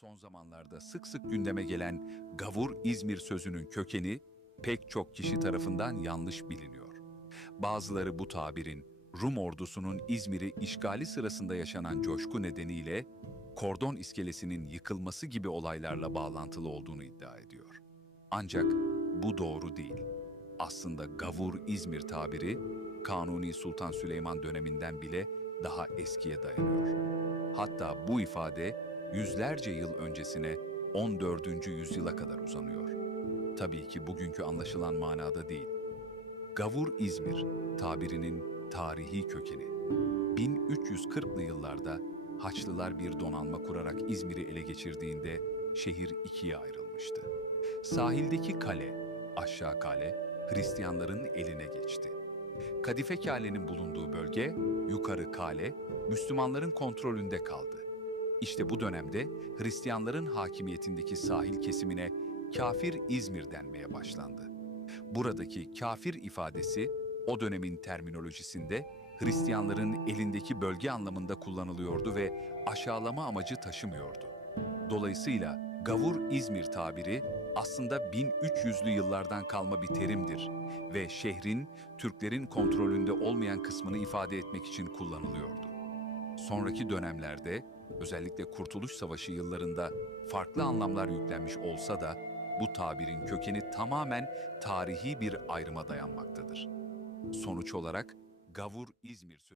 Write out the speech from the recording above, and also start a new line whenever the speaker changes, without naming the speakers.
Son zamanlarda sık sık gündeme gelen gavur İzmir sözünün kökeni pek çok kişi tarafından yanlış biliniyor. Bazıları bu tabirin Rum ordusunun İzmir'i işgali sırasında yaşanan coşku nedeniyle kordon iskelesinin yıkılması gibi olaylarla bağlantılı olduğunu iddia ediyor. Ancak bu doğru değil. Aslında gavur İzmir tabiri Kanuni Sultan Süleyman döneminden bile daha eskiye dayanıyor. Hatta bu ifade yüzlerce yıl öncesine 14. yüzyıla kadar uzanıyor. Tabii ki bugünkü anlaşılan manada değil. Gavur İzmir tabirinin tarihi kökeni 1340'lı yıllarda Haçlılar bir donanma kurarak İzmir'i ele geçirdiğinde şehir ikiye ayrılmıştı. Sahildeki kale, aşağı kale Hristiyanların eline geçti. Kadife Kale'nin bulunduğu bölge, yukarı kale, Müslümanların kontrolünde kaldı. İşte bu dönemde Hristiyanların hakimiyetindeki sahil kesimine kafir İzmir denmeye başlandı. Buradaki kafir ifadesi o dönemin terminolojisinde Hristiyanların elindeki bölge anlamında kullanılıyordu ve aşağılama amacı taşımıyordu. Dolayısıyla gavur İzmir tabiri aslında 1300'lü yıllardan kalma bir terimdir ve şehrin Türklerin kontrolünde olmayan kısmını ifade etmek için kullanılıyordu. Sonraki dönemlerde özellikle Kurtuluş Savaşı yıllarında farklı anlamlar yüklenmiş olsa da bu tabirin kökeni tamamen tarihi bir ayrıma dayanmaktadır. Sonuç olarak gavur İzmir